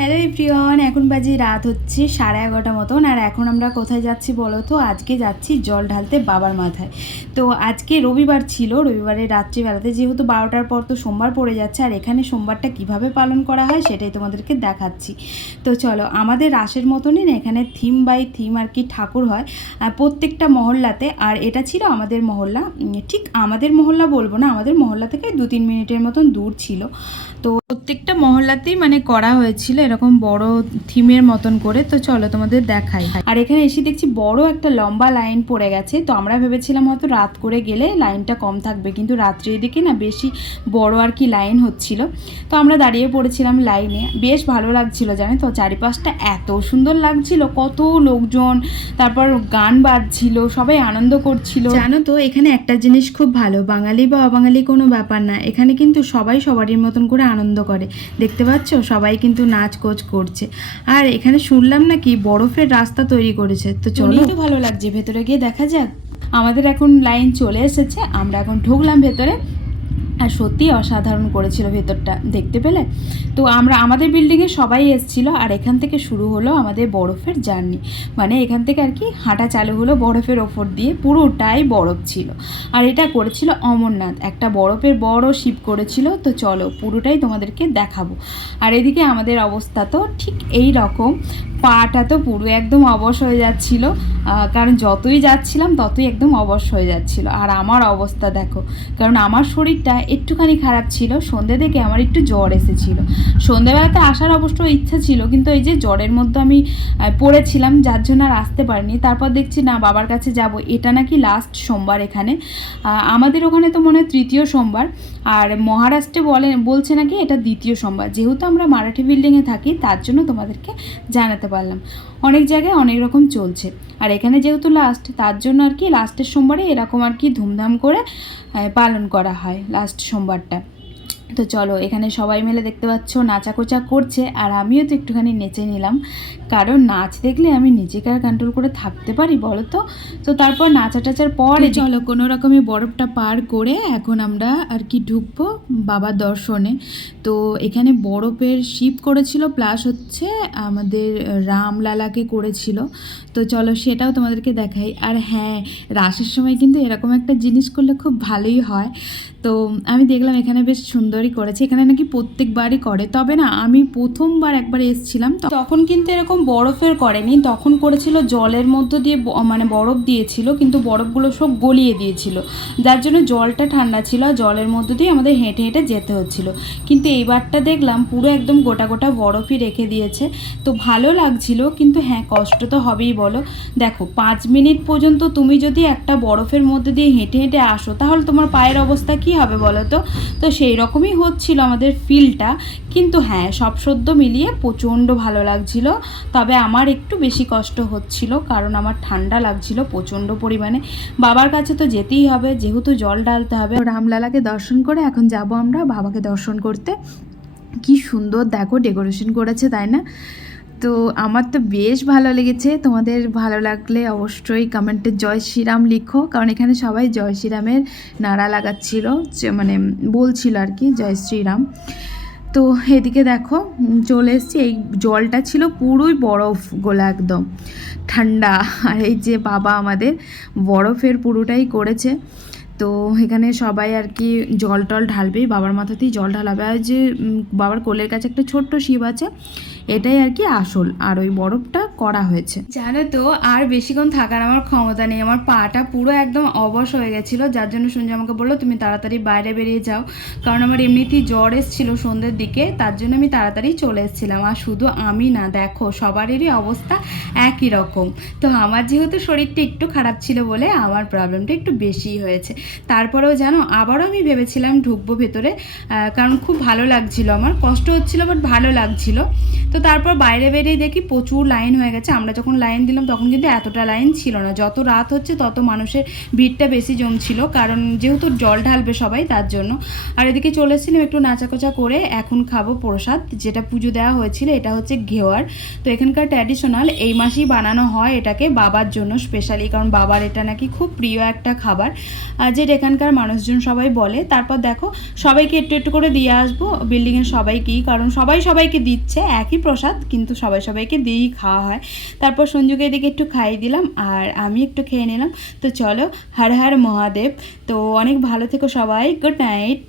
Hello everyone, এখন বাজে রাত হচ্ছে 11:30 মতন। আর এখন আমরা কোথায় যাচ্ছি বলো তো? আজকে যাচ্ছি জল ঢালতে বাবার মাথায়। তো আজকে রবিবার ছিল, রবিবারের রাত্রিবেলাতে, যেহেতু 12টার পর তো সোমবার পড়ে যাচ্ছে, আর এখানে সোমবারটা কিভাবে পালন করা হয় সেটাই তোমাদেরকে দেখাচ্ছি। তো চলো, আমাদের রাসের মতনই না, এখানে থিম বাই থিম আর কি ঠাকুর হয় প্রত্যেকটা মহল্লাতে। আর এটা ছিল আমাদের মহল্লা, ঠিক আমাদের মহল্লা বলবো না, আমাদের মহল্লা থেকে 2-3 মিনিটের মতন দূর ছিল। তো প্রত্যেকটা মহল্লাতেই মানে করা হয়েছিল এরকম বড় থিমের মতন করে। তো চলো তোমাদের দেখাই। আর এখানে এসে দেখছি বড় একটা লম্বা লাইন পড়ে গেছে। তো আমরা ভেবেছিলাম হয়তো রাত করে গেলে লাইনটা কম থাকবে, কিন্তু রাত্রের দিকে না বেশি বড় আর কি লাইন হচ্ছিল। তো আমরা দাঁড়িয়ে পড়েছিলাম লাইনে, বেশ ভালো লাগছিল জানে তো, চারিপাশটা এত সুন্দর লাগছিল, কত লোকজন, তারপর গান বাজছিল, সবাই আনন্দ করছিল। জানো তো এখানে একটা জিনিস খুব ভালো, বাঙালি বা অবাঙালি কোনো ব্যাপার না, এখানে কিন্তু সবাই সবারই মতন করে আনন্দ করে। দেখতে পাচ্ছ সবাই কিন্তু নাচ কোচ করছে। আর এখানে শুনলাম নাকি বরফের রাস্তা তৈরি করেছে। তো চলো, তো ভালো লাগছে, ভেতরে গিয়ে দেখা যাক। আমাদের এখন লাইন চলে এসেছে, আমরা এখন ঢুকলাম ভেতরে। আর সত্যি অসাধারণ করেছিল ভেতরটা, দেখতে পেলে? তো আমাদের বিল্ডিংয়ে সবাই এসেছিল। আর এখান থেকে শুরু হলো আমাদের বরফের জার্নি, মানে এখান থেকে আর কি হাঁটা চালু হলো বরফের ওপর দিয়ে, পুরোটাই বরফ ছিল। আর এটা করেছিল অমরনাথ, একটা বরফের বড় শিপ করেছিল। তো চলো পুরোটাই তোমাদেরকে দেখাবো। আর এদিকে আমাদের অবস্থা তো ঠিক এই রকম, পাটা তো পুরো একদম অবশ হয়ে যাচ্ছিল, কারণ যতই যাচ্ছিলাম ততই একদম অবশ হয়ে যাচ্ছিল। আর আমার অবস্থা দেখো, কারণ আমার শরীরটা একটুখানি খারাপ ছিল, সন্ধ্যে থেকে আমার একটু জ্বর এসেছিল। সন্ধ্যেবেলাতে আসার অবশ্য ইচ্ছা ছিল, কিন্তু এই যে জ্বরের মধ্যে আমি পড়েছিলাম, যার জন্য আর আসতে পারিনি। তারপর দেখছি না, বাবার কাছে যাব, এটা নাকি লাস্ট সোমবার এখানে, আমাদের ওখানে তো মনে হয় 3য় সোমবার, আর মহারাষ্ট্রে বলছে নাকি এটা 2য় সোমবার। যেহেতু আমরা মারাঠি বিল্ডিংয়ে থাকি, তার জন্য তোমাদেরকে জানাতে পারলাম। অনেক জায়গায় অনেক রকম চলছে, আর এখানে যেহেতু লাস্ট, তার জন্য আর কি লাস্টের সোমবারে এরকম আর কি ধুমধাম করে পালন করা হয় লাস্ট সোমবারটা। তো চলো, এখানে সবাই মিলে দেখতে পাচ্ছ নাচাকোচা করছে, আর আমিও তো একটুখানি নেচে নিলাম, কারণ নাচ দেখলে আমি নিজেকে আর কন্ট্রোল করে থাকতে পারি বলো তো? তো তারপর নাচা টাচার পরে চলো কোনো রকমে বরফটা পার করে এখন আমরা আর কি ঢুকবো বাবার দর্শনে। তো এখানে বরফের শিপ করেছিল, প্লাস হচ্ছে আমাদের রামলালাকে করেছিল। তো চলো সেটাও তোমাদেরকে দেখাই। আর হ্যাঁ, রাসের সময় কিন্তু এরকম একটা জিনিস করলে খুব ভালোই হয়। তো আমি দেখলাম এখানে বেশ সুন্দরই করেছে, এখানে নাকি প্রত্যেকবারই করে, তবে না আমি প্রথমবার একবার এসেছিলাম তখন কিন্তু এরকম বরফের করেনি, তখন করেছিল জলের মধ্য দিয়ে, মানে বরফ দিয়েছিল, কিন্তু বরফগুলো সব গলিয়ে দিয়েছিল, যার জন্য জলটা ঠান্ডা ছিল, জলের মধ্য দিয়ে আমাদের হেঁটে হেঁটে যেতে হচ্ছিল। কিন্তু এইবারটা দেখলাম পুরো একদম গোটা গোটা বরফই রেখে দিয়েছে। তো ভালো লাগছিল, কিন্তু হ্যাঁ কষ্ট তো হবেই বলো। দেখো 5 মিনিট পর্যন্ত তুমি যদি একটা বরফের মধ্যে দিয়ে হেঁটে হেঁটে আসো, তাহলে তোমার পায়ের অবস্থা কি হবে বলো তো? তো সেই রকমই হচ্ছিল আমাদের ফিলটা। কিন্তু হ্যাঁ, সব সদ্য মিলিয়ে প্রচণ্ড ভালো লাগছিল। তবে আমার একটু বেশি কষ্ট হচ্ছিল, কারণ আমার ঠান্ডা লাগছিল প্রচণ্ড পরিমাণে। বাবার কাছে তো যেতেই হবে, যেহেতু জল ঢালতে হবে। রামলালাকে দর্শন করে এখন যাব আমরা বাবাকে দর্শন করতে। কি সুন্দর দেখো ডেকোরেশন করেছে, তাই না? তো আমার তো বেশ ভালো লেগেছে। তোমাদের ভালো লাগলে অবশ্যই কমেন্টে জয় শ্রীরাম লিখো, কারণ এখানে সবাই জয় শ্রীরামের নারা লাগাচ্ছিল, মানে বলছিল আর কি জয় শ্রীরাম। তো এদিকে দেখো চলে এসেছি, এই জলটা ছিল পুরোই বরফ গোলা, একদম ঠান্ডা। আর এই যে বাবা আমাদের বরফের পুরোটাই করেছে। তো এখানে সবাই আর কি জল টল ঢালবেই, বাবার মাথাতেই জল ঢালাবে। আর যে বাবার কোলের কাছে একটা ছোট্ট শিব আছে, এটাই আর কি আসল, আর ওই বরফটা করা হয়েছে। জানো তো, আর বেশিক্ষণ থাকার আমার ক্ষমতা নেই, আমার পাটা পুরো একদম অবশ হয়ে গেছিলো, যার জন্য সঞ্জয় আমাকে বললো তুমি তাড়াতাড়ি বাইরে বেরিয়ে যাও, কারণ আমার এমনিতেই জ্বর এসেছিলো সন্ধ্যের দিকে, তার জন্য আমি তাড়াতাড়ি চলে এসেছিলাম। আর শুধু আমি না, দেখো সবারই অবস্থা একই রকম। তো আমার যেহেতু শরীরটা একটু খারাপ ছিল বলে আমার প্রবলেমটা একটু বেশি হয়েছে। তারপরেও জানো, আবারও আমি ভেবেছিলাম ঢুকবো ভেতরে, কারণ খুব ভালো লাগছিল, আমার কষ্ট হচ্ছিলো বাট ভালো লাগছিল। তো তারপর বাইরে বেরিয়ে দেখি প্রচুর লাইন হয়ে গেছে। আমরা যখন লাইন দিলাম তখন কিন্তু এতটা লাইন ছিল না, যত রাত হচ্ছে তত মানুষের ভিড়টা বেশি জমছিল, কারণ যেহেতু জল ঢালবে সবাই, তার জন্য। আর এদিকে চলে এসেছিলাম একটু নাচাকোচা করে, এখন খাবো প্রসাদ, যেটা পুজো দেওয়া হয়েছিল। এটা হচ্ছে ঘেওয়ার। তো এখানকার ট্র্যাডিশনাল, এই মাসেই বানানো হয় এটাকে বাবার জন্য স্পেশালি, কারণ বাবার এটা নাকি খুব প্রিয় একটা খাবার। বাজেট এখানকার মানুষজন সবাই বলে। তারপর দেখো সবাইকে একটু একটু করে দিয়ে আসবো বিল্ডিংয়ের সবাইকেই, কারণ সবাই সবাইকে দিচ্ছে একই প্রসাদ, কিন্তু সবাই সবাইকে দিয়েই খাওয়া হয়। তারপর সঞ্জুকে এদিকে একটু খাইয়ে দিলাম আর আমি একটু খেয়ে নিলাম। তো চলো, হর হর মহাদেব। তো অনেক ভালো থেকো সবাই, গুড নাইট।